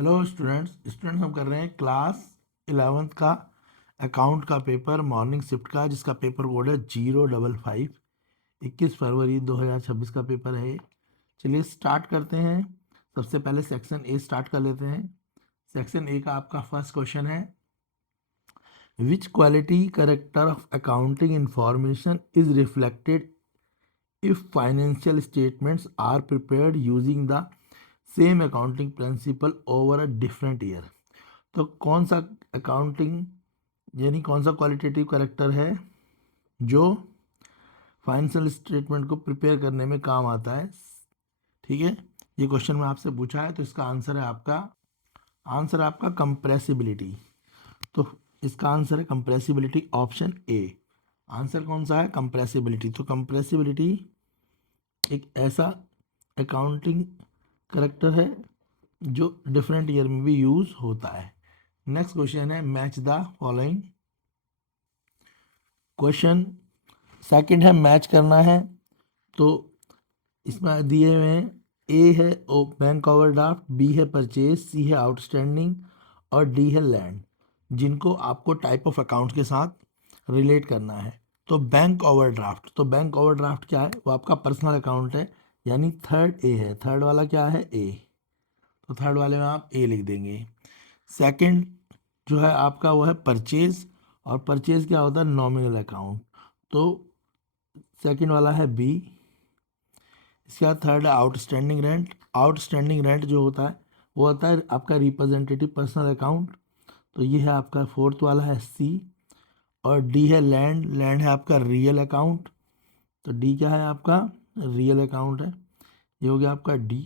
Hello students हम कर रहे हैं क्लास 11th का अकाउंट का पेपर मॉर्निंग शिफ्ट का, जिसका पेपर कोड है 055। 21 फरवरी 2026 का पेपर है। चलिए स्टार्ट करते हैं। सबसे पहले सेक्शन ए स्टार्ट कर लेते हैं। सेक्शन ए का आपका फर्स्ट क्वेश्चन है, which quality character of accounting information is reflected if financial statements are prepared using the same accounting principle over a different year. तो कौन सा अकाउंटिंग यानी कौन सा क्वालिटेटिव करेक्टर है जो फाइनेंशियल स्टेटमेंट को प्रिपेयर करने में काम आता है। ठीक है, ये क्वेश्चन में आपसे पूछा है, तो इसका आंसर है आपका कंप्रेसिबिलिटी। तो इसका आंसर है कंप्रेसिबिलिटी, ऑप्शन ए। आंसर कौन सा है? कंप्रेसिबिलिटी। तो कंप्रेसिबिलिटी एक ऐसा अकाउंटिंग करेक्टर है जो डिफरेंट ईयर में भी यूज होता है। नेक्स्ट क्वेश्चन है, match the following. Question second है, मैच करना है। तो इसमें दिए हुए हैं, ए है ओ बैंक ओवरड्राफ्ट, बी है परचेज, सी है आउटस्टैंडिंग और डी है लैंड, जिनको आपको टाइप ऑफ अकाउंट के साथ रिलेट करना है। तो बैंक ओवरड्राफ्ट, तो बैंक ओवरड्राफ्ट क्या है? वो आपका पर्सनल अकाउंट है, यानी थर्ड ए है। थर्ड वाला क्या है? ए। तो थर्ड वाले में आप ए लिख देंगे। सेकंड जो है आपका वो है परचेज, और परचेज क्या होता है? Nominal account. तो सेकंड वाला है बी। इसके बाद थर्ड है आउटस्टैंडिंग रेंट। आउटस्टैंडिंग रेंट जो होता है वो होता है आपका रिप्रेजेंटेटिव पर्सनल अकाउंट। तो ये है आपका फोर्थ वाला है सी। और डी है लैंड। लैंड है आपका रियल अकाउंट। तो डी क्या है? आपका रियल अकाउंट है। ये हो गया आपका डी।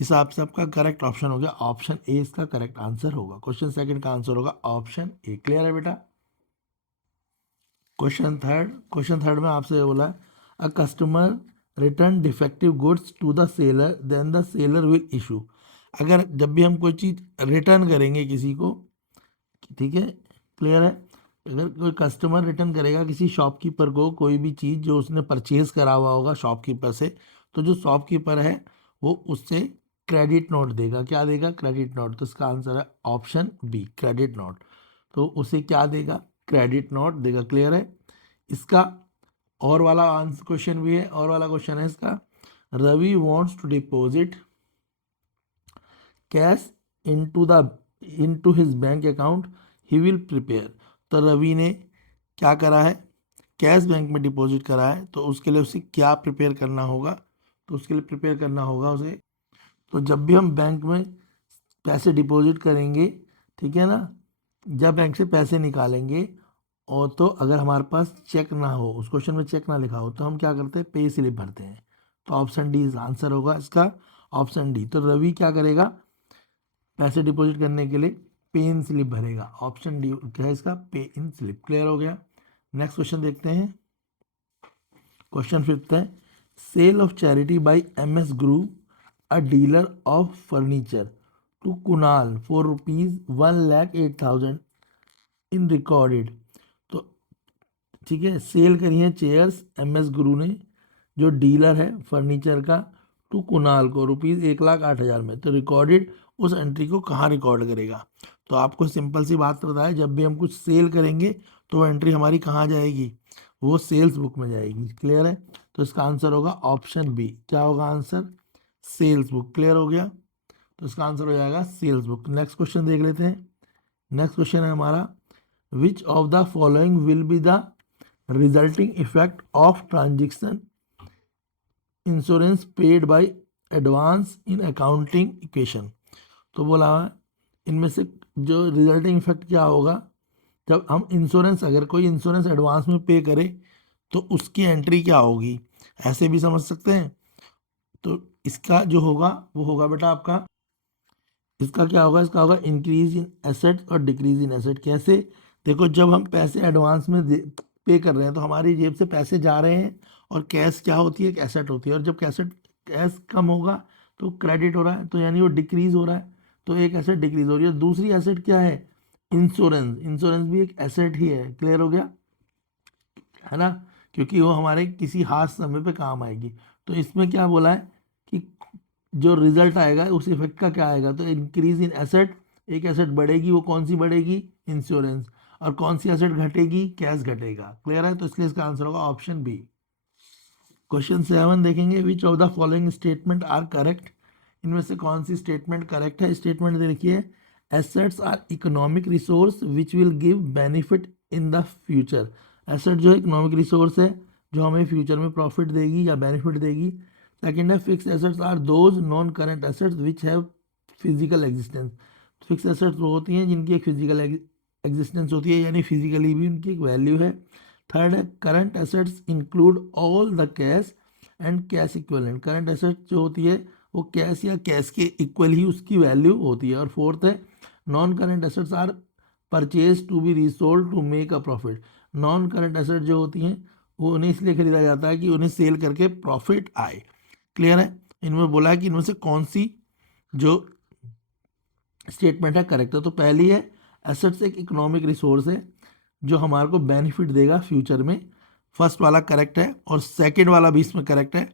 हिसाब से आपका करेक्ट ऑप्शन हो गया ऑप्शन ए, इसका करेक्ट आंसर होगा। क्वेश्चन सेकंड का आंसर होगा ऑप्शन ए। क्लियर है बेटा? क्वेश्चन थर्ड में आपसे बोला, a customer return defective goods to the seller, then the seller will issue. अगर जब भी हम कोई चीज़ रिटर्न करेंगे किसी को, ठीक है, क्लियर है, अगर कोई कस्टमर रिटर्न करेगा किसी शॉपकीपर को कोई भी चीज़ जो उसने परचेज करा हुआ होगा शॉपकीपर से, तो जो शॉपकीपर है वो उससे क्रेडिट नोट देगा। क्या देगा? Credit note. तो इसका आंसर है ऑप्शन बी, क्रेडिट नोट। तो उसे क्या देगा? क्रेडिट नोट देगा। क्लियर है? इसका और वाला आंसर क्वेश्चन भी है, और वाला क्वेश्चन है इसका, Ravi wants to deposit cash into his bank account, he will prepare. तो रवि ने क्या करा है? कैश बैंक में डिपॉजिट करा है। तो उसके लिए उसे क्या प्रिपेयर करना होगा? तो उसके लिए प्रिपेयर करना होगा उसे, तो जब भी हम बैंक में पैसे डिपॉजिट करेंगे, ठीक है ना, जब बैंक से पैसे निकालेंगे, और तो अगर हमारे पास चेक ना हो, उस क्वेश्चन में चेक ना लिखा हो, तो हम क्या करते हैं? पे स्लिप भरते हैं। तो ऑप्शन डी आंसर होगा इसका, ऑप्शन डी। तो रवि क्या करेगा? पैसे डिपॉजिट करने के लिए पे इन स्लिप भरेगा। ऑप्शन डी क्या है इसका? पे इन स्लिप। क्लियर हो गया? नेक्स्ट क्वेश्चन देखते हैं। क्वेश्चन फिफ्थ है, sale of charity by MS group, a dealer of furniture, to Kunal for ₹1,08,000 in recorded. तो ठीक है, सेल करी है चेयर्स एमएस गुरु ने, जो डीलर है फर्नीचर का, टू कुणाल को ₹1,08,000 में। तो रिकॉर्डेड उस एंट्री को कहाँ रिकॉर्ड करेगा? तो आपको सिंपल सी बात पता है, जब भी हम कुछ सेल करेंगे तो वो एंट्री हमारी कहाँ जाएगी? वो सेल्स बुक में जाएगी। क्लियर है? तो इसका आंसर होगा ऑप्शन बी। क्या होगा आंसर? Sales book. क्लियर हो गया? तो इसका आंसर हो जाएगा सेल्स बुक। नेक्स्ट क्वेश्चन देख लेते हैं। नेक्स्ट क्वेश्चन है हमारा, विच of the following will be the resulting effect of transaction insurance paid by advance in accounting equation. तो बोला है इनमें से जो रिजल्टिंग इफेक्ट क्या होगा जब हम इंश्योरेंस, अगर कोई इंश्योरेंस एडवांस में पे करे तो उसकी एंट्री क्या होगी? ऐसे भी समझ सकते हैं। तो इसका जो होगा वो होगा बेटा आपका, इसका क्या होगा? इसका होगा इंक्रीज इन एसेट और डिक्रीज इन एसेट। कैसे? देखो, जब हम पैसे एडवांस में पे कर रहे हैं तो हमारी जेब से पैसे जा रहे हैं, और कैश क्या होती है? एक एसेट होती है। और जब कैश कम होगा तो क्रेडिट हो रहा है, तो यानी वो डिक्रीज हो रहा है। तो एक एसेट डिक्रीज हो रही है। दूसरी एसेट क्या है? इंश्योरेंस। इंश्योरेंस भी एक एसेट ही है। क्लियर हो गया? है ना, क्योंकि वो हमारे किसी हाथ समय पे काम आएगी। तो इसमें क्या बोला है कि जो रिजल्ट आएगा उस इफेक्ट का क्या आएगा, तो इंक्रीज इन एसेट, एक एसेट बढ़ेगी, वो कौन सी बढ़ेगी, इंश्योरेंस, और कौन सी एसेट घटेगी, कैश घटेगा। क्लियर है, तो इसलिए इसका आंसर होगा ऑप्शन बी। क्वेश्चन 7 देखेंगे, which of the following statement are correct, इनमें से कौन सी स्टेटमेंट करेक्ट है। स्टेटमेंट देखिए, assets are economic resource which will give benefit in the future. Asset जो है इकोनॉमिक रिसोर्स है जो हमें फ्यूचर में प्रॉफिट देगी या बेनिफिट देगी। सेकंड है, fix assets are those non current assets which have physical existence. Fix assets वो होती हैं जिनकी एक फिजिकल एग्जिस्टेंस होती है, यानी फिजिकली भी उनकी एक वैल्यू है। थर्ड है, current assets include all the cash and cash equivalent. Current assets जो होती है वो कैश या कैश के इक्वल ही उसकी वैल्यू होती है। और फोर्थ है, non current assets are purchase to be resold to make a profit. Non current asset जो होती हैं वो उन्हें इसलिए खरीदा जाता है कि उन्हें सेल करके प्रॉफिट आए। क्लियर है, इनमें बोला है कि इनमें से कौन सी जो स्टेटमेंट है करेक्ट है। तो पहली है, एसेट्स एक इकोनॉमिक रिसोर्स है जो हमारे को बेनिफिट देगा फ्यूचर में, फर्स्ट वाला करेक्ट है। और सेकंड वाला भी इसमें करेक्ट है,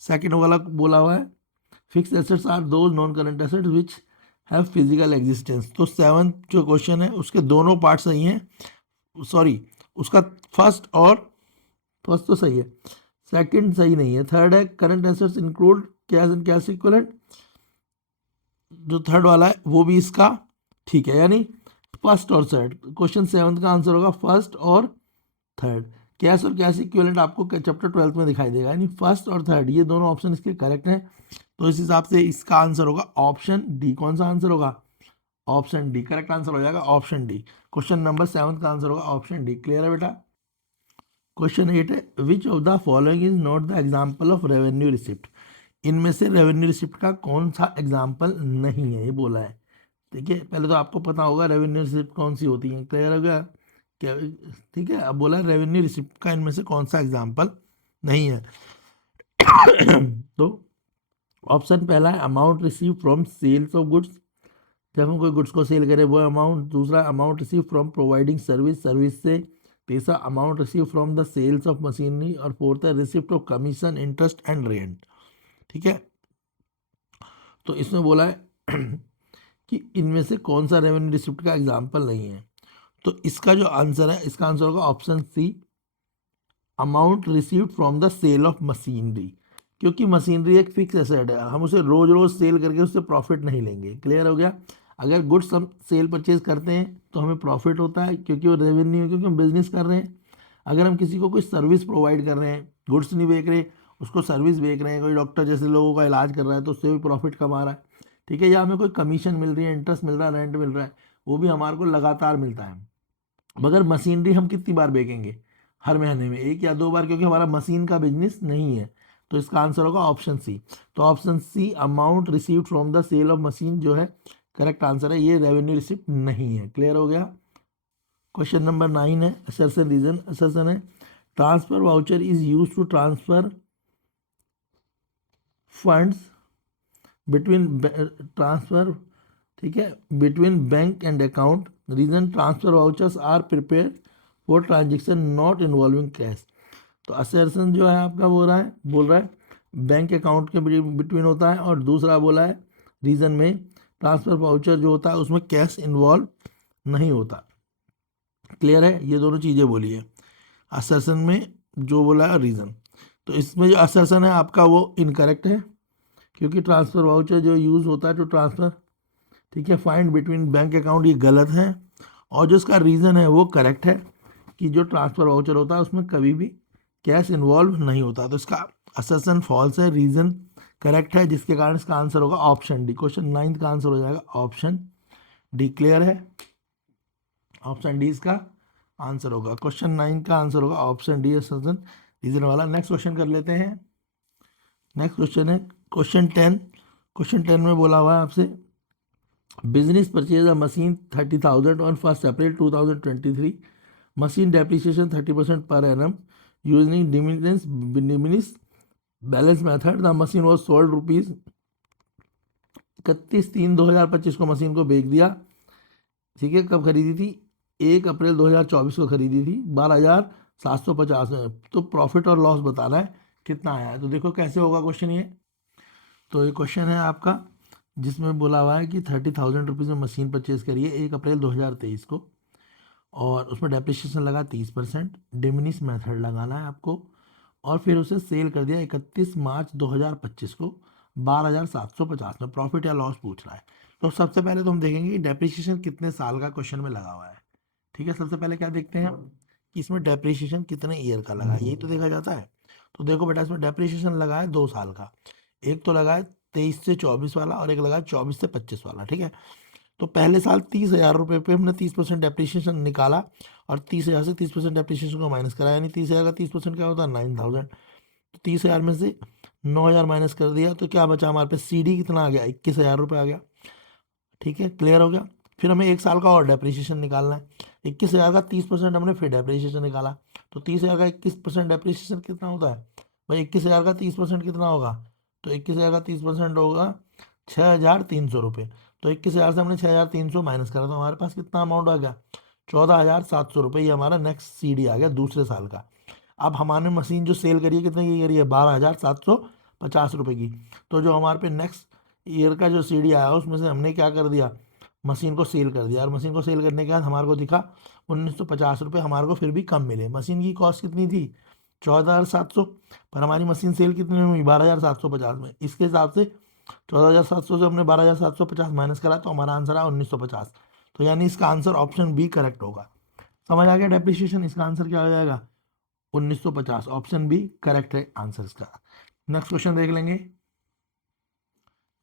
सेकंड वाला बोला हुआ है, fix assets are those non current assets which have physical existence. तो 7th जो क्वेश्चन है उसके दोनों पार्ट सही हैं, सॉरी उसका फर्स्ट तो सही है, सेकंड सही नहीं है। थर्ड है, current assets include cash and cash equivalent, जो थर्ड वाला है वो भी इसका ठीक है, यानी फर्स्ट और थर्ड। क्वेश्चन 7th का आंसर होगा फर्स्ट और थर्ड। कैश और कैश इक्विवेलेंट आपको चैप्टर 12 में दिखाई देगा, यानी फर्स्ट और थर्ड ये दोनों ऑप्शन इसके करेक्ट हैं। तो इस हिसाब से इसका आंसर होगा ऑप्शन डी। कौन सा आंसर होगा, ऑप्शन डी करेक्ट आंसर हो जाएगा, ऑप्शन डी। क्वेश्चन नंबर 7 का आंसर होगा ऑप्शन डी। क्लियर है बेटा। क्वेश्चन 8 है, which of the following is not the example of revenue receipt. इनमें से रेवेन्यू रिसिप्ट का कौन सा एग्जाम्पल नहीं है, ये बोला है। ठीक है, पहले तो आपको पता होगा रेवेन्यू रिसिप्ट कौन सी होती है, क्लियर हो गया क्या। ठीक है, अब बोला रेवेन्यू रिसिप्ट का इनमें से कौन सा एग्जाम्पल नहीं है। तो ऑप्शन पहला है, amount receive from sales of goods, जब हम कोई गुड्स को सेल करें वो अमाउंट। दूसरा, amount receive from providing service, service से। तीसरा, amount receive from the sales of machinery. और फोर्थ है, receipt of commission, interest and rent. ठीक है, तो इसमें बोला है कि इनमें से कौन सा रेवेन्यू रिसिप्ट का एग्जाम्पल नहीं है। तो इसका जो आंसर है, इसका आंसर होगा option C, amount received from the sale of machinery. क्योंकि मशीनरी एक फिक्स एसेट है, हम उसे रोज रोज सेल करके उससे प्रॉफिट नहीं लेंगे। क्लियर हो गया। अगर गुड्स हम सेल परचेज करते हैं तो हमें प्रॉफिट होता है क्योंकि वो रेवेन्यू है, क्योंकि हम बिजनेस कर रहे हैं। अगर हम किसी को कोई सर्विस प्रोवाइड कर रहे हैं, गुड्स नहीं बेच रहे, उसको सर्विस बेच रहे हैं, कोई डॉक्टर जैसे लोगों का इलाज कर रहा है तो उससे भी प्रॉफिट कमा रहा है। ठीक है, या हमें कोई कमीशन मिल रही है, इंटरेस्ट मिल रहा है, रेंट मिल रहा है, वो भी हमारे को लगातार मिलता है। मगर मशीनरी हम कितनी बार बेचेंगे, हर महीने में 1 या 2 बार, क्योंकि हमारा मशीन का बिजनेस नहीं है। तो इसका आंसर होगा ऑप्शन सी। तो option C, amount received from the sale of machine जो है करेक्ट आंसर है, ये रेवेन्यू रिसिप्ट नहीं है। क्लियर हो गया। क्वेश्चन नंबर 9 है, असर्शन रीजन। असर्शन है, transfer voucher is use to transfer funds between transfer, ठीक है, between bank and account. Reason, transfer vouchers are prepare for transaction not involving cash. तो assertion जो है आपका बोल रहा है बैंक अकाउंट के बिटवीन होता है, और दूसरा बोला है रीजन में ट्रांसफर वाउचर जो होता है उसमें कैश इन्वॉल्व नहीं होता। क्लियर है, ये दोनों चीज़ें बोली है असर्शन में जो बोला है रीज़न। तो इसमें जो असर्शन है आपका वो इनकरेक्ट है, क्योंकि ट्रांसफ़र वाउचर जो यूज़ होता है टू ट्रांसफ़र, ठीक है, फाइंड बिटवीन बैंक अकाउंट, ये गलत है। और जो इसका रीज़न है वो करेक्ट है कि जो ट्रांसफ़र वाउचर होता है उसमें कभी भी कैश इन्वॉल्व नहीं होता। तो इसका असर्शन फॉल्स है, रीज़न करेक्ट है, जिसके कारण इसका आंसर होगा ऑप्शन डी। क्वेश्चन 9 का आंसर हो जाएगा ऑप्शन डी। क्लियर है, ऑप्शन डी इसका आंसर होगा। क्वेश्चन 9 का आंसर होगा ऑप्शन डी, असर्शन रीजन वाला। नेक्स्ट क्वेश्चन कर लेते हैं। नेक्स्ट क्वेश्चन है क्वेश्चन 10। क्वेश्चन 10 में बोला हुआ है आपसे, business purchase a machine 30,000 on 1 April 2023, machine depreciation 30% per annum using diminish balance method. The machine was sold rupees 31/3/2025 को मशीन को बेच दिया। ठीक है, कब खरीदी थी, 1 अप्रैल 2024 को खरीदी थी 12,750 में। तो प्रॉफिट और लॉस बताना है कितना आया है। तो देखो कैसे होगा क्वेश्चन ये, तो ये क्वेश्चन है आपका जिसमें बोला हुआ है कि 30,000 रुपीज़ में मशीन परचेज करिए 1 अप्रैल 2023 को, और उसमें डेप्रिसिएशन लगा 30%, डिमिनिश मेथड लगाना है आपको, और फिर उसे सेल कर दिया 31 मार्च 2025 को 12,750 में। प्रॉफिट या लॉस पूछ रहा है। तो सबसे पहले तो हम देखेंगे कि डेप्रिसिएशन कितने साल का क्वेश्चन में लगा हुआ है। ठीक है, सबसे पहले क्या देखते हैं कि इसमें डेप्रिसिएशन कितने ईयर का लगा है, यही तो देखा जाता है। तो देखो बेटा, इसमें डेप्रिसिएशन लगा है 2 साल का, एक तो लगा है 23 से 24 वाला और एक लगा है 24 से 25 वाला। ठीक है, तो पहले साल 30,000 रुपये पे हमने 30% डेप्रिसिएशन निकाला और 30,000 से 30% डेप्रिसिएशन को माइनस करा, यानी 30,000 का 30% क्या होता है 9,000। तो 30,000 में से 9,000 माइनस कर दिया तो क्या बचा हमारे पास, CD कितना आ गया 21,000 रुपये आ गया। ठीक है, क्लियर हो गया। फिर हमें एक साल का और डेप्रिसिएशन निकालना है। 21,000 का 30% हमने फिर डेप्रिसिएशन निकाला, तो 30,000 का 21% डेप्रिसिएशन कितना होता है भाई, 21,000 का 30% कितना होगा, तो 21,000 का 30% होगा 6,300 रुपये। तो 21,000 से हमने 6,300 माइनस करा तो हमारे पास कितना अमाउंट आ गया 14,700 रुपये। ये हमारा नेक्स्ट CD आ गया दूसरे साल का। अब हमारे मशीन जो सेल करी है कितने की करी है 12,750 रुपये की। तो जो हमारे पे नेक्स्ट ईयर का जो CD आया उसमें से हमने क्या कर दिया, मशीन को सेल कर दिया, और मशीन को सेल करने के बाद हमारे को दिखा 1,950 रुपये हमारे को फिर भी कम मिले। मशीन की कॉस्ट कितनी थी 14,700, पर हमारी मशीन सेल कितने में हुई 12,750 में। इसके हिसाब से 14,700 से हमने 12,750 माइनस करा तो हमारा आंसर आया 1,950। तो यानी इसका आंसर ऑप्शन बी करेक्ट होगा। समझ आ गया डेप्रिसिएशन, इसका आंसर क्या हो जाएगा 1,950। ऑप्शन बी करेक्ट है आंसर इसका। नेक्स्ट क्वेश्चन देख लेंगे।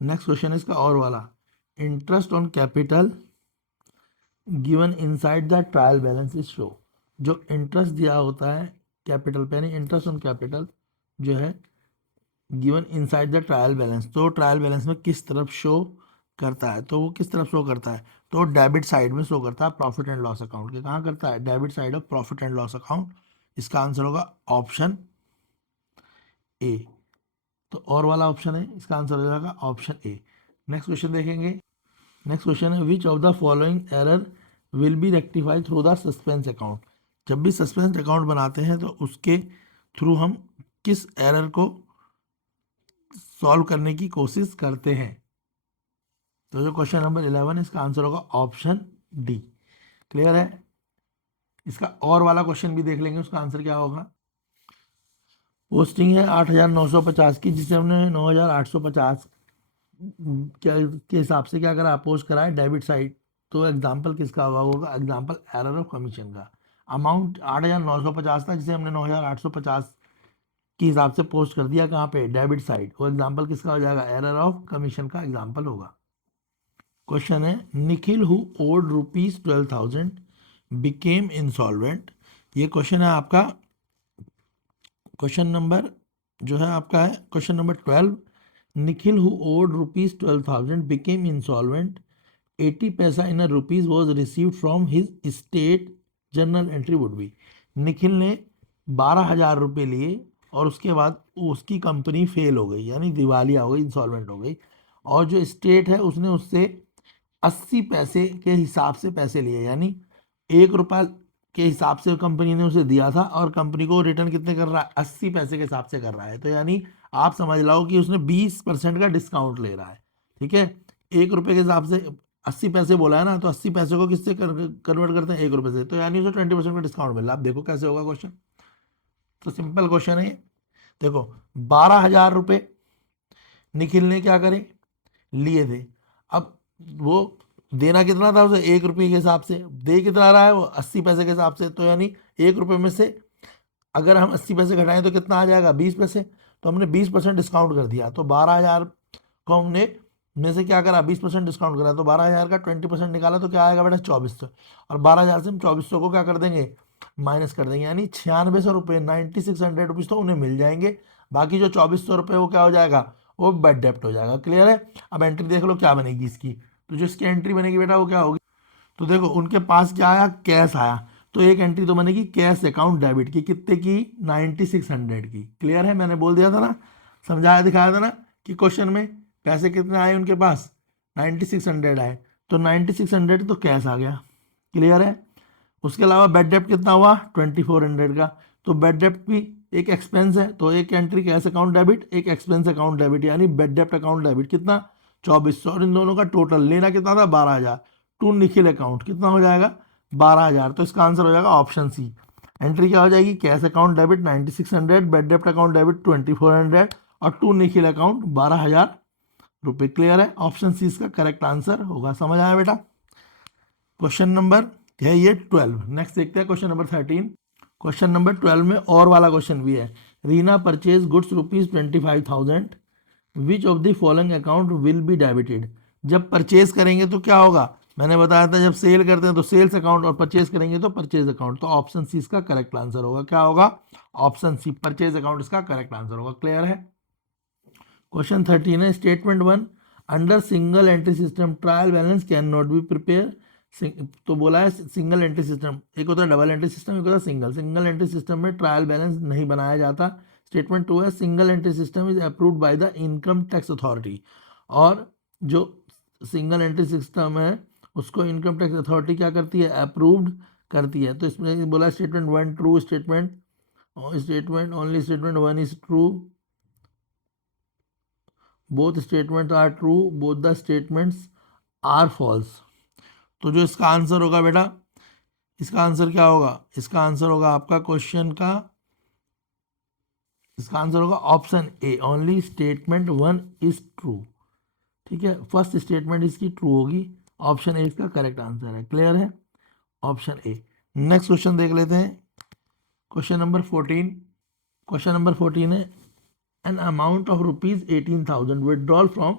नेक्स्ट क्वेश्चन इसका और वाला, interest on capital given inside the trial balance is show. जो इंटरेस्ट दिया होता है कैपिटल पे, यानी इंटरेस्ट ऑन कैपिटल जो है given inside the trial balance, तो ट्रायल बैलेंस में किस तरफ शो करता है, तो वो किस तरफ शो करता है, तो डेबिट साइड में शो करता है प्रॉफिट एंड लॉस अकाउंट के। कहाँ करता है, debit side of profit and loss account. इसका आंसर होगा ऑप्शन ए। तो और वाला ऑप्शन है, इसका आंसर हो जाएगा ऑप्शन ए। नेक्स्ट क्वेश्चन देखेंगे। नेक्स्ट क्वेश्चन है which of the following error will be rectified through the suspense account. जब भी सस्पेंस अकाउंट बनाते हैं तो उसके थ्रू हम किस एरर को सॉल्व करने की कोशिश करते हैं। तो जो क्वेश्चन नंबर 11 इसका आंसर होगा ऑप्शन डी। क्लियर है। इसका और वाला क्वेश्चन भी देख लेंगे, उसका आंसर क्या होगा। पोस्टिंग है 8,950 की, जिसे हमने 9,850 क्या के हिसाब से क्या करा, पोस्ट करा है डेबिट साइड। तो एग्जाम्पल किसका होगा, एग्जाम्पल एरर ऑफ कमीशन का। अमाउंट 8,950 था जिसे हमने 9,850 के हिसाब से पोस्ट कर दिया कहाँ पे, डेबिट साइड। वो एग्जाम्पल किसका हो जाएगा, एरर ऑफ कमीशन का एग्जाम्पल होगा। क्वेश्चन है Nikhil who owed ₹12,000 became insolvent. ये क्वेश्चन है आपका, क्वेश्चन नंबर जो है आपका है question number 12। Nikhil who owed ₹12,000 became insolvent, 80 paisa in rupees was received from his state, journal entry would be. Nikhil ने 12,000 रुपये लिए और उसके बाद उसकी कंपनी फेल हो गई, यानी दिवालिया हो गई, इंसॉल्वेंट हो गई, और जो स्टेट है उसने उससे 80 पैसे के हिसाब से पैसे लिए, यानी 1 रुपया के हिसाब से कंपनी ने उसे दिया था और कंपनी को रिटर्न कितने कर रहा है 80 पैसे के हिसाब से कर रहा है। तो यानी आप समझ लो कि उसने 20% का डिस्काउंट ले रहा है। ठीक है, 1 रुपये के हिसाब से 80 पैसे बोला है ना, तो 80 पैसे को किससे कन्वर्ट करते हैं 1 रुपये से, तो यानी उसे 20% का डिस्काउंट मिल रहा है। आप देखो कैसे होगा क्वेश्चन। तो सिंपल क्वेश्चन है, देखो 12,000 रुपये निखिल ने क्या करे लिए थे। अब वो देना कितना था उसे 1 रुपये के हिसाब से, दे कितना रहा है वो 80 पैसे के हिसाब से। तो यानी 1 रुपये में से अगर हम 80 पैसे घटाएं तो कितना आ जाएगा 20 पैसे। तो हमने 20% डिस्काउंट कर दिया, तो 12,000 को हमने में से क्या करा 20% डिस्काउंट करा, तो 12,000 का 20% निकाला तो क्या आएगा बेटा 2400। और 12,000 से हम 2400 को क्या कर देंगे माइनस कर देंगे, यानी 9600 रुपये 9600 रुपीज़ तो उन्हें मिल जाएंगे। बाकी जो 2400 रुपये वो क्या हो जाएगा, वो बैड डेप्ट हो जाएगा। क्लियर है। अब एंट्री देख लो क्या बनेगी इसकी। तो जो इसकी एंट्री बनेगी बेटा वो क्या होगी, तो देखो उनके पास क्या आया कैश आया, तो एक एंट्री तो बनेगी कैश अकाउंट डेबिट की, कितने की 9600 की। क्लियर है, मैंने बोल दिया था ना, समझाया दिखाया था ना कि क्वेश्चन में पैसे कितने आए उनके पास 9600 आए, तो 9600 तो कैश आ गया। क्लियर है। उसके अलावा बेड डेप्ट कितना हुआ 2400 का, तो बेड डेप्ट भी एक एक्सपेंस है, तो एक एंट्री कैश अकाउंट डेबिट, एक एक्सपेंस अकाउंट डेबिट, यानी बेड डेप्ट अकाउंट डेबिट कितना 2400, और इन दोनों का टोटल लेना कितना था 12,000। टू निखिल अकाउंट कितना हो जाएगा 12,000। तो इसका आंसर हो जाएगा ऑप्शन सी। एंट्री क्या हो जाएगी, कैश अकाउंट डेबिट 9600, बेड डेप्ट अकाउंट डेबिट 2400 और टू निखिल अकाउंट 12,000 रुपये। क्लियर है, ऑप्शन सी इसका करेक्ट आंसर होगा। समझ आया बेटा। क्वेश्चन नंबर है ये 12। नेक्स्ट देखते हैं क्वेश्चन नंबर 13। क्वेश्चन नंबर 12 में और वाला क्वेश्चन भी है। Reena purchase goods ₹25,000, which of the following account will be debited. जब परचेज करेंगे तो क्या होगा, मैंने बताया था जब सेल करते हैं तो सेल्स अकाउंट, और परचेज करेंगे तो परचेज अकाउंट। तो ऑप्शन सी इसका करेक्ट आंसर होगा। क्या होगा, ऑप्शन सी परचेज अकाउंट इसका करेक्ट आंसर होगा। क्लियर है। क्वेश्चन 13 है, statement 1 under single entry system trial balance can not be prepare. तो बोला है सिंगल एंट्री सिस्टम, एक होता है डबल एंट्री सिस्टम, एक होता है सिंगल। सिंगल एंट्री सिस्टम में ट्रायल बैलेंस नहीं बनाया जाता। स्टेटमेंट 2 है, single entry system is approved by the income tax authority. और जो सिंगल एंट्री सिस्टम है उसको इनकम टैक्स अथॉरिटी क्या करती है, अप्रूव्ड करती है। तो इसमें बोला statement 1 true, statement only statement 1 is true, both statement are true, both the statements are false. तो जो इसका आंसर होगा बेटा, इसका आंसर क्या होगा, इसका आंसर होगा आपका क्वेश्चन का, इसका आंसर होगा option A, only statement 1 is true. ठीक है, फर्स्ट स्टेटमेंट इसकी ट्रू होगी। ऑप्शन ए इसका करेक्ट आंसर है। क्लियर है, ऑप्शन ए। नेक्स्ट क्वेश्चन देख लेते हैं, क्वेश्चन नंबर 14। क्वेश्चन नंबर 14 है, N amount of ₹18,000 withdrawal from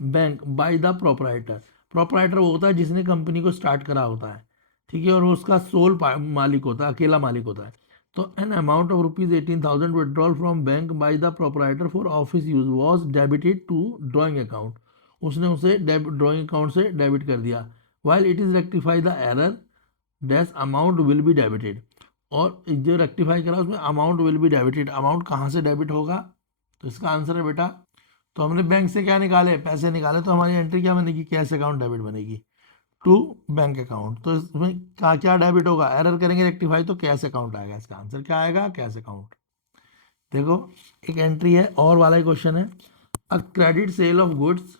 bank by the proprietor. Proprietor वो होता है जिसने कंपनी को स्टार्ट करा होता है, ठीक है, और वो उसका सोल मालिक होता है, अकेला मालिक होता है। तो an amount of ₹18,000 withdrawal from bank by the proprietor for office use was debited to drawing account. उसने उसे ड्रॉइंग अकाउंट से डेबिट कर दिया। While it is rectify the error dash amount will be debited. और जो rectify करा उसमें amount will be debited, amount कहाँ से डेबिट होगा, तो इसका आंसर है बेटा, तो हमने बैंक से क्या निकाले, पैसे निकाले, तो हमारी एंट्री क्या बनेगी, कैश अकाउंट डेबिट बनेगी टू बैंक अकाउंट। तो इसमें क्या क्या डेबिट होगा, एरर करेंगे रेक्टिफाई तो कैश अकाउंट आएगा। इसका आंसर क्या आएगा, कैश अकाउंट। देखो एक एंट्री है और वाला ही क्वेश्चन है, a credit sale of goods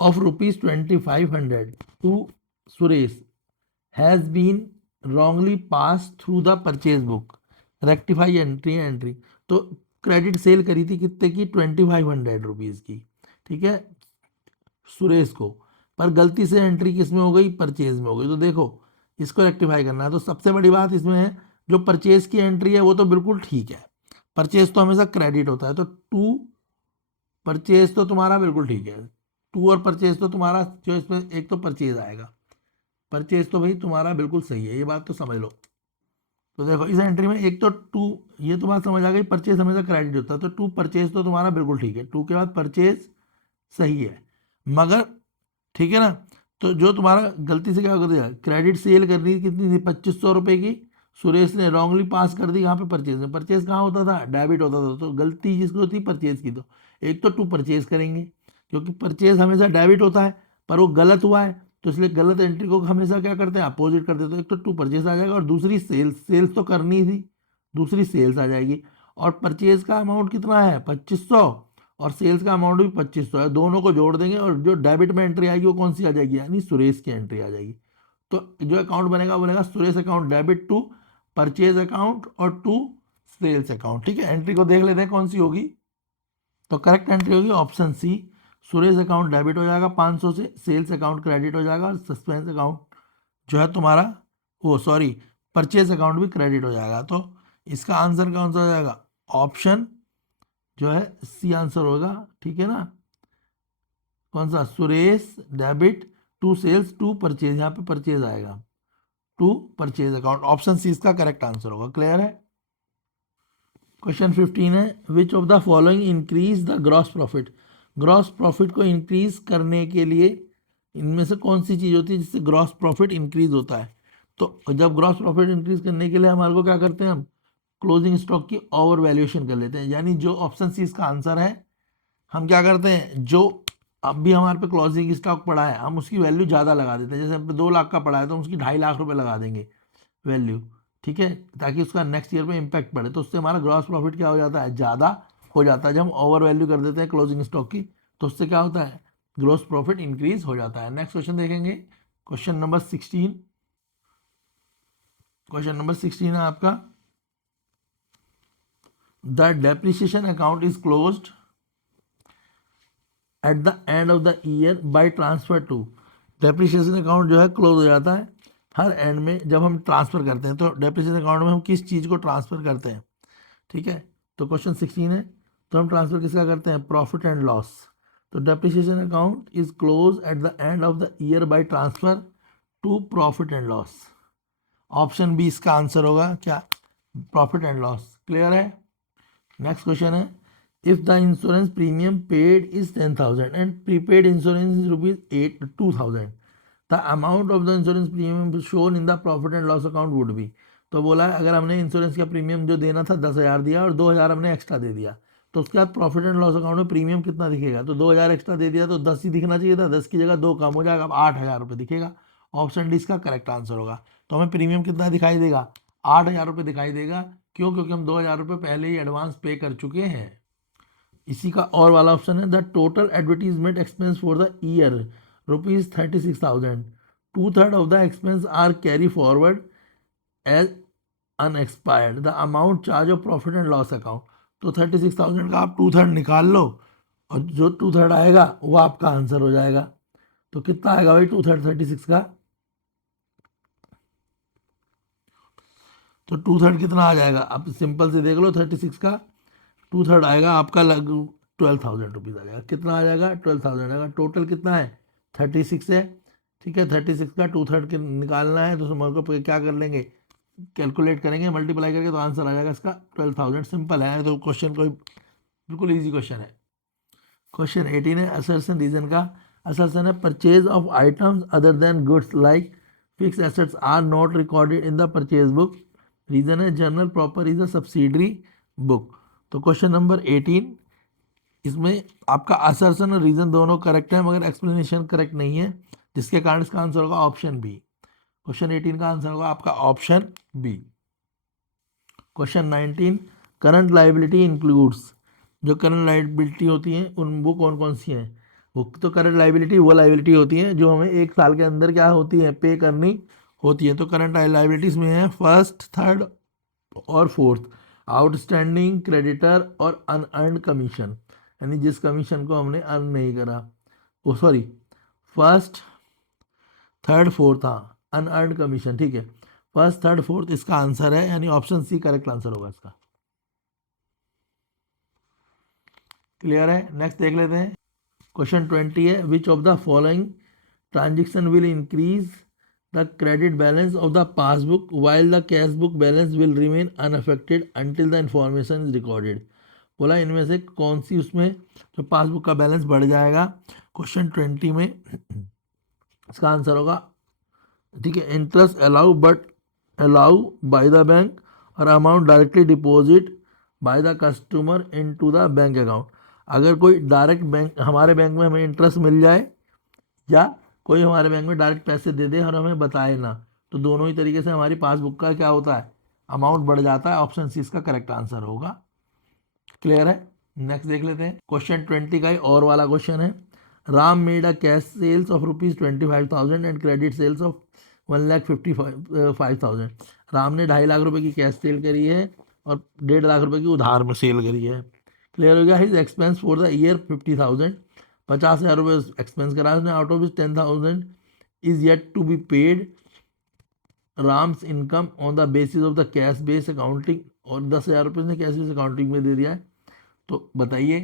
of ₹2,500 to Suresh has been wrongly pass through the purchase book, rectify entry. तो क्रेडिट सेल करी थी कितने की, ₹2,500 की, ठीक है, सुरेश को, पर गलती से एंट्री किस में हो गई, परचेज में हो गई। तो देखो इसको रेक्टिफाई करना है। तो सबसे बड़ी बात इसमें है, जो परचेज की एंट्री है वो तो बिल्कुल ठीक है, परचेज तो हमेशा क्रेडिट होता है, तो टू परचेज तो तुम्हारा बिल्कुल ठीक है। टू और परचेज तो तुम्हारा, जो इसमें एक तो परचेज आएगा, परचेज तो भाई तुम्हारा बिल्कुल सही है, ये बात तो समझ लो। तो देखो इस एंट्री में एक तो टू, ये तो बात समझ आ गई, परचेज हमेशा क्रेडिट होता है, तो टू परचेज तो तुम्हारा बिल्कुल ठीक है, टू के बाद परचेज सही है। मगर ठीक है ना, तो जो तुम्हारा गलती से क्या कर दिया, क्रेडिट सेल करनी कितनी थी, ₹2,500 की, सुरेश ने रॉन्गली पास कर दी यहाँ पे परचेज में। परचेज कहाँ होता था, डेबिट होता था, तो गलती जिसको थी परचेज की। तो एक तो टू परचेज करेंगे, क्योंकि परचेज हमेशा डेबिट होता है, पर वो गलत हुआ है, तो इसलिए गलत एंट्री को हमेशा क्या करते हैं, अपोजिट करते हैं। तो एक तो टू परचेज आ जाएगा, और दूसरी सेल्स, सेल्स तो करनी थी, दूसरी सेल्स आ जाएगी। और परचेज का अमाउंट कितना है 2,500, और सेल्स का अमाउंट भी 2,500 है, दोनों को जोड़ देंगे, और जो डेबिट में एंट्री आएगी वो कौन सी आ जाएगी, यानी सुरेश की एंट्री आ जाएगी। तो जो अकाउंट बनेगा वो बनेगा Suresh account debit to purchase account और टू सेल्स अकाउंट। ठीक है, एंट्री को देख लेते हैं कौन सी होगी। तो करेक्ट एंट्री होगी option C, Suresh account debit हो जाएगा 500 से, सेल्स अकाउंट क्रेडिट हो जाएगा, और सस्पेंस अकाउंट जो है तुम्हारा, वो सॉरी परचेज अकाउंट भी क्रेडिट हो जाएगा। तो इसका आंसर कौन सा हो जाएगा, ऑप्शन जो है सी आंसर होगा। ठीक है ना, कौन सा, Suresh debit to sales to purchase, यहाँ पे परचेज आएगा, to purchase account, option C इसका करेक्ट आंसर होगा। क्लियर है। क्वेश्चन 15 है, which of the following increase the gross profit. Gross profit को इंक्रीज करने के लिए इनमें से कौन सी चीज़ होती है जिससे ग्रॉस प्रॉफिट इंक्रीज होता है। तो जब ग्रॉस प्रॉफिट इंक्रीज करने के लिए हमारे को क्या करते हैं, हम क्लोजिंग स्टॉक की ओवर वैल्यूएशन कर लेते हैं, यानी जो ऑप्शन सी इसका आंसर है, हम क्या करते हैं, जो अब भी हमारे पे क्लोजिंग स्टॉक पड़ा है हम उसकी वैल्यू ज़्यादा लगा देते हैं। जैसे 2 लाख का पड़ा है तो हम उसकी 2.5 लाख रुपए लगा देंगे वैल्यू, ठीक है, ताकि उसका नेक्स्ट ईयर में इम्पैक्ट पड़े। तो उससे हमारा ग्रॉस प्रॉफिट क्या हो जाता है, ज़्यादा हो जाता है। जब हम ओवर वैल्यू कर देते हैं क्लोजिंग स्टॉक की, तो उससे क्या होता है, ग्रॉस प्रॉफिट इंक्रीज हो जाता है। नेक्स्ट क्वेश्चन देखेंगे, क्वेश्चन नंबर 16। क्वेश्चन नंबर 16 है आपका, the depreciation account is closed at the end of the year by transfer to. Depreciation account जो है क्लोज हो जाता है हर एंड में जब हम ट्रांसफर करते हैं। तो डेप्रिसिएशन अकाउंट में हम किस चीज़ को ट्रांसफर करते हैं, ठीक है। तो क्वेश्चन 16 है, तो हम ट्रांसफर किसका करते हैं, प्रॉफिट एंड लॉस। तो depreciation account is close at the end of the year by transfer to profit and loss. Option B इसका आंसर होगा क्या, प्रॉफिट एंड लॉस। क्लियर है। नेक्स्ट क्वेश्चन है, if the insurance premium paid is 10,000 and prepaid insurance is rupees 2,000, the amount of the insurance premium shown in the profit and loss account would be. तो बोला है अगर हमने insurance का premium जो देना था 10,000 दिया और 2,000 हमने एक्स्ट्रा दे दिया, तो उसके बाद प्रॉफिट एंड लॉस अकाउंट में प्रीमियम कितना दिखेगा, तो 2,000 एक्स्ट्रा दे दिया तो 10 ही दिखना चाहिए था, 10 की जगह 2 कम हो जाएगा, अब 8,000 रुपये दिखेगा। ऑप्शन डी इसका करेक्ट आंसर होगा। तो हमें प्रीमियम कितना दिखाई देगा, 8,000 रुपये दिखाई देगा। क्यों, क्योंकि हम 2,000 रुपये पहले ही एडवांस पे कर चुके हैं। इसी का और वाला ऑप्शन है, the total advertisement expense for the year ₹36,000, 2/3 of the expense are carry forward as unexpired, the amount charge of profit and loss account. तो 36,000 का आप 2/3 निकाल लो और जो 2/3 आएगा वो आपका आंसर हो जाएगा। तो कितना आएगा भाई 2/3 36 का, तो 2/3 कितना आ जाएगा, आप सिंपल से देख लो, 36 का 2/3 आएगा आपका 12,000 रुपीज़ आ जाएगा। कितना आ जाएगा, 12,000 आएगा। टोटल कितना है, 36 है, ठीक है। 36 का 2/3 निकालना है, तो समझ को क्या कर लेंगे, कैलकुलेट करेंगे, मल्टीप्लाई करके, तो आंसर आ जाएगा इसका 12,000। सिंपल है, तो क्वेश्चन कोई बिल्कुल ईजी क्वेश्चन है। क्वेश्चन 18 है असर्शन रीजन का। असर्शन है purchase of items other than goods like fix assets are not recorded in the purchase book. Reason है journal proper is a subsidiary book. तो क्वेश्चन नंबर 18, इसमें आपका assertion और reason दोनों correct है, मगर एक्सप्लेनेशन करेक्ट नहीं है, जिसके कारण इसका आंसर होगा ऑप्शन बी। क्वेश्चन 18 का आंसर होगा आपका option B. Question 19, current liability includes. जो करंट लाइबिलिटी होती हैं उन वो कौन कौन सी हैं, वो तो करंट लाइबिलिटी वो लाइबिलिटी होती हैं जो हमें एक साल के अंदर क्या होती है, पे करनी होती है। तो करंट लाइबिलिटीज में है फर्स्ट, थर्ड और फोर्थ, आउटस्टैंडिंग क्रेडिटर और अनअर्नड कमीशन, यानी जिस कमीशन को हमने अर्न नहीं करा, वो सॉरी फर्स्ट थर्ड फोर्थ, हाँ अनअर्नड कमीशन, ठीक है। फर्स्ट थर्ड फोर्थ इसका आंसर है, यानी ऑप्शन सी करेक्ट आंसर होगा इसका। क्लियर है। नेक्स्ट देख लेते हैं, क्वेश्चन 20 है, which of the following transaction will increase the credit balance of the passbook while the cash book balance will remain unaffected until the information is recorded. बोला इनमें से कौन सी उसमें जो पासबुक का बैलेंस बढ़ जाएगा। क्वेश्चन 20 में इसका आंसर होगा, ठीक है, interest allow by the bank और amount directly deposit by the customer into the bank account. अगर कोई डायरेक्ट बैंक हमारे बैंक में हमें इंटरेस्ट मिल जाए, या कोई हमारे बैंक में डायरेक्ट पैसे दे दे और हमें बताए ना, तो दोनों ही तरीके से हमारी पासबुक का क्या होता है, अमाउंट बढ़ जाता है। ऑप्शन सी इसका करेक्ट आंसर होगा। क्लियर है। नेक्स्ट देख लेते हैं, क्वेश्चन 20 का ही और वाला क्वेश्चन है, Ram made a cash sales of ₹25,000 and credit sales of 1,55,000। Ram ने 2.5 लाख रुपए की कैश सेल करी है और 1.5 लाख रुपए की उधार में सेल करी है। क्लियर हो गया। His expense for the year 50,000, 50,000 रुपये एक्सपेंस करा उसने, out of 10,000 is yet to be paid Ram's income on the basis of the cash base accounting, और 10,000 रुपये उसने कैश बेस अकाउंटिंग में दे दिया है। तो बताइए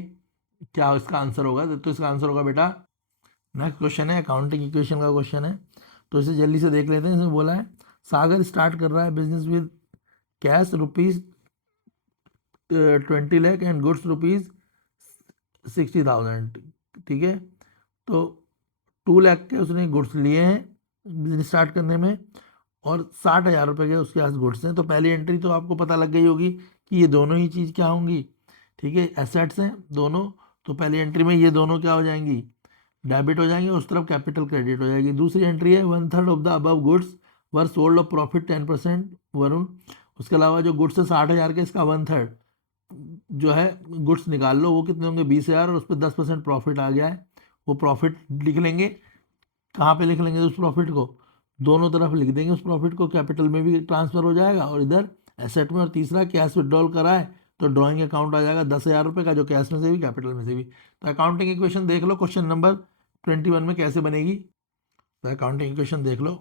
क्या इसका आंसर होगा। तो इसका आंसर होगा बेटा, नेक्स्ट क्वेश्चन है अकाउंटिंग इक्वेशन का क्वेश्चन है, तो इसे जल्दी से देख लेते हैं। इसमें बोला है सागर स्टार्ट कर रहा है business with cash ₹20 lakh and goods ₹60,000, ठीक है। तो 2 लाख के उसने गुड्स लिए हैं बिजनेस स्टार्ट करने में, और 60,000 रुपये के उसके पास गुड्स हैं। तो पहली एंट्री तो आपको पता लग गई होगी कि ये दोनों ही चीज़ क्या होंगी, ठीक है, एसेट्स हैं दोनों। तो पहली एंट्री में ये दोनों क्या हो जाएंगी, डेबिट हो जाएंगे, उस तरफ कैपिटल क्रेडिट हो जाएगी। दूसरी एंट्री है 1/3 of the above goods were sold off profit 10% Varun. उसके अलावा जो गुड्स है 60,000 के, इसका 1/3 जो है गुड्स निकाल लो, वो कितने होंगे 20,000, और उस पर 10% प्रॉफिट आ गया है, वो प्रॉफिट लिख लेंगे। कहाँ पे लिख लेंगे उस प्रॉफिट को? दोनों तरफ लिख देंगे उस प्रॉफिट को, कैपिटल में भी ट्रांसफर हो जाएगा और इधर एसेट में। और तीसरा कैश विड्रॉल करा है तो ड्राइंग अकाउंट आ जाएगा 10,000 रुपये का, जो कैश में से भी कैपिटल में से भी। तो अकाउंटिंग इक्वेशन देख लो क्वेश्चन नंबर 21 में कैसे बनेगी। तो अकाउंटिंग इक्वेशन देख लो,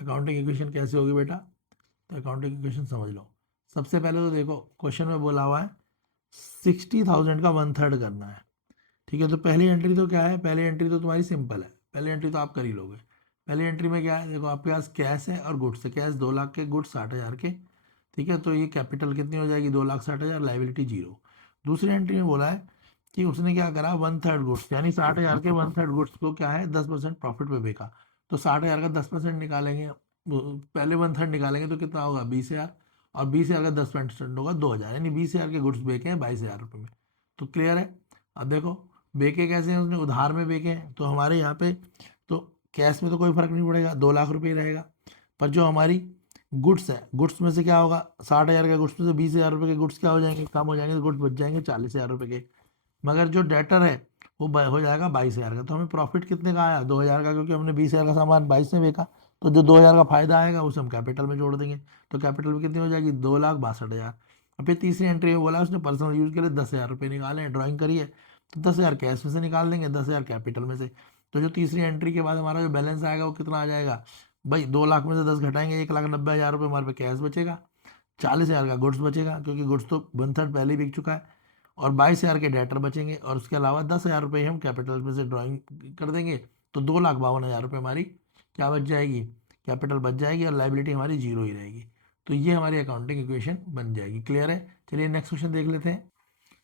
अकाउंटिंग इक्वेशन कैसे होगी बेटा। तो अकाउंटिंग इक्वेशन समझ लो। सबसे पहले तो देखो क्वेश्चन में बोला हुआ है 60,000 का 1/3 करना है, ठीक है। तो पहली एंट्री तो क्या है, पहली एंट्री तो तुम्हारी सिंपल है, पहली एंट्री तो आप कर ही लोगे। पहली एंट्री में क्या है, देखो आपके पास कैश है और गुड्स है। कैश 2 लाख के, गुड्स 60,000 के, ठीक है। तो ये कैपिटल कितनी हो जाएगी 2,60,000, लाइबिलिटी 0। दूसरी एंट्री में बोला है कि उसने क्या करा 1/3 गुड्स, यानी 60,000 के 1/3 गुड्स को क्या है 10% प्रॉफिट पे बेचा। तो 60,000 का 10% निकालेंगे, पहले 1/3 निकालेंगे तो कितना होगा 20,000, और 20,000 का 10% होगा 2,000, यानी 20,000 के गुड्स बेचे हैं 22,000 रुपये में। तो क्लियर है। अब देखो बेचे कैसे हैं, उसने उधार में बेचे हैं, तो हमारे यहाँ पे तो कैश में तो कोई फर्क नहीं पड़ेगा, 2 लाख रुपये ही रहेगा। पर जो हमारी गुड्स है, गुड्स में से क्या होगा 60,000 के गुड्स में से 20,000 रुपये के गुड्स क्या हो जाएंगे, कम हो जाएंगे, तो गुड्स बच जाएंगे 40,000 रुपये के। मगर जो डेटर है वो हो जाएगा 22,000 का। तो हमें प्रॉफिट कितने का आया 2,000 का, क्योंकि हमने 20,000 का सामान 22 में बेचा। तो जो 2,000 का फायदा आएगा उसे हम कैपिटल में जोड़ देंगे। तो कैपिटल में कितनी हो जाएगी 2,62,000। अब फिर तीसरी एंट्री में बोला उसने पर्सनल यूज़ के लिए 10,000 रुपये निकाले, ड्राइंग करिए। तो 10,000 कैश में से निकाल देंगे, 10,000 कैपिटल में से। तो जो तीसरी एंट्री के बाद हमारा जो बैलेंस आएगा वो कितना आ जाएगा भाई, 2 लाख में से 10 घटाएंगे, 1,90,000 रुपये हमारे पे कैश बचेगा, 40,000 का गुड्स बचेगा क्योंकि गुड्स तो 1/3 पहले ही बिक चुका है, और 22,000 के डेटर बचेंगे, और उसके अलावा 10,000 रुपये हम कैपिटल में से ड्राइंग कर देंगे। तो 2,52,000 रुपये हमारी क्या बच जाएगी, कैपिटल बच जाएगी, और लाइबिलिटी हमारी जीरो ही रहेगी। तो ये हमारी अकाउंटिंग इक्वेशन बन जाएगी। क्लियर है। चलिए नेक्स्ट क्वेश्चन देख लेते हैं।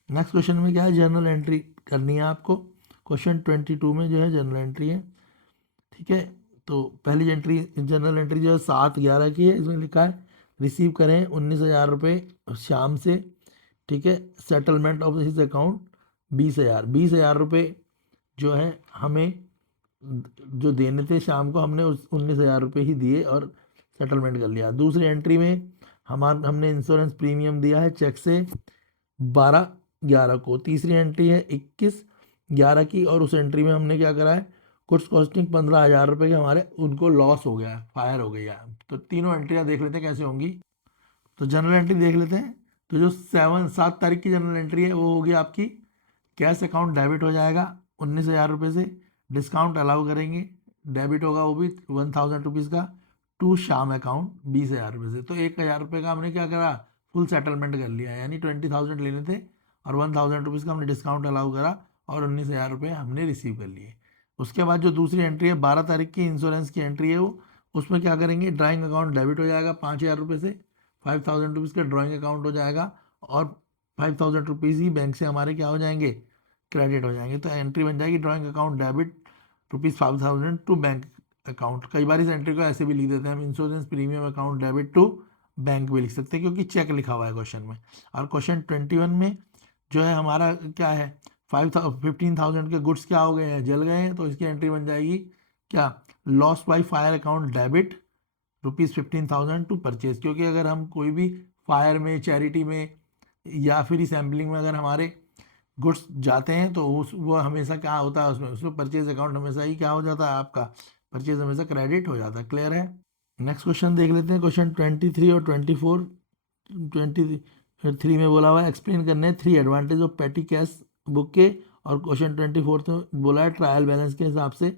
नेक्स्ट क्वेश्चन में क्या है, जर्नल एंट्री करनी है आपको। क्वेश्चन 22 में जो है जर्नल एंट्री है, ठीक है। तो पहली एंट्री जनरल एंट्री जो है 7/11 की है। इसमें लिखा है रिसीव करें 19,000 रुपये शाम से, ठीक है। सेटलमेंट ऑफ दिस अकाउंट 20,000 रुपये जो है हमें जो देने थे शाम को, हमने उस 19,000 रुपये ही दिए और सेटलमेंट कर लिया। दूसरी एंट्री में हमने इंश्योरेंस प्रीमियम दिया है चेक से 12/11 को। तीसरी एंट्री है 21/11 की, और उस एंट्री में हमने क्या करा है कुछ कॉस्टिंग 15,000 रुपये के हमारे उनको लॉस हो गया है, फायर हो गया है। तो तीनों एंट्रियाँ देख लेते हैं कैसे होंगी। तो जनरल एंट्री देख लेते हैं। तो जो 7 तारीख की जनरल एंट्री है वो होगी आपकी, कैश अकाउंट डेबिट हो जाएगा 19,000 रुपये से, डिस्काउंट अलाउ करेंगे, डेबिट होगा वो भी 1,000 रुपीज़ का, टू शाम अकाउंट 20,000 रुपये से। तो 1,000 रुपये का हमने क्या करा फुल सेटलमेंट कर लिया, यानी 20,000 लेने थे और 1,000 रुपीज़ का हमने डिस्काउंट अलाउ करा, और 19,000 रुपये हमने रिसीव कर लिए। उसके बाद जो दूसरी एंट्री है 12 तारीख की इंश्योरेंस की एंट्री है वो, उसमें क्या करेंगे ड्राइंग अकाउंट डेबिट हो जाएगा 5,000 रुपये से, 5,000 रुपीज़ का ड्राइंग अकाउंट हो जाएगा, और 5,000 रुपीज़ ही बैंक से हमारे क्या हो जाएंगे क्रेडिट हो जाएंगे। तो एंट्री बन जाएगी drawing account debit ₹5,000 to bank account. कई बार इस एंट्री को ऐसे भी लिख देते हैं हम, insurance premium account debit to bank भी लिख सकते हैं क्योंकि चेक लिखा हुआ है क्वेश्चन में। और क्वेश्चन 21 में जो है हमारा क्या है 15,000 के गुड्स क्या हो गए हैं जल गए हैं, तो इसकी एंट्री बन जाएगी क्या loss by fire account debit ₹15,000 to purchase. क्योंकि अगर हम कोई भी फायर में, चैरिटी में या फिर सैम्पलिंग में अगर हमारे गुड्स जाते हैं तो वो हमेशा क्या होता है उसमें परचेज अकाउंट हमेशा ही क्या हो जाता है आपका, परचेज हमेशा क्रेडिट हो जाता है। क्लियर है। नेक्स्ट क्वेश्चन देख लेते हैं। क्वेश्चन 23 और 24। 23 में बोला हुआ है एक्सप्लेन करने हैं 3 एडवांटेज ऑफ पेटी कैश बुक के, और क्वेश्चन 24 में बोला है ट्रायल बैलेंस के हिसाब से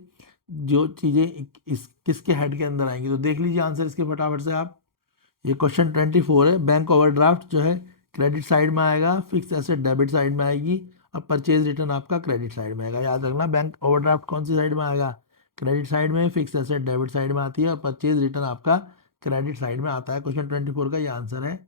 जो चीज़ें इस किसके हेड के अंदर आएंगी। तो देख लीजिए आंसर इसके फटाफट से आप। ये क्वेश्चन 24 है, बैंक ओवरड्राफ्ट जो है क्रेडिट साइड में आएगा, फिक्स एसेट डेबिट साइड में आएगी, और परचेज रिटर्न आपका क्रेडिट साइड में आएगा। याद रखना बैंक ओवरड्राफ्ट कौन सी साइड में आएगा, क्रेडिट साइड में, फिक्स एसेट डेबिट साइड में आती है, और परचेज रिटर्न आपका क्रेडिट साइड में आता है। क्वेश्चन 24 का ये आंसर है।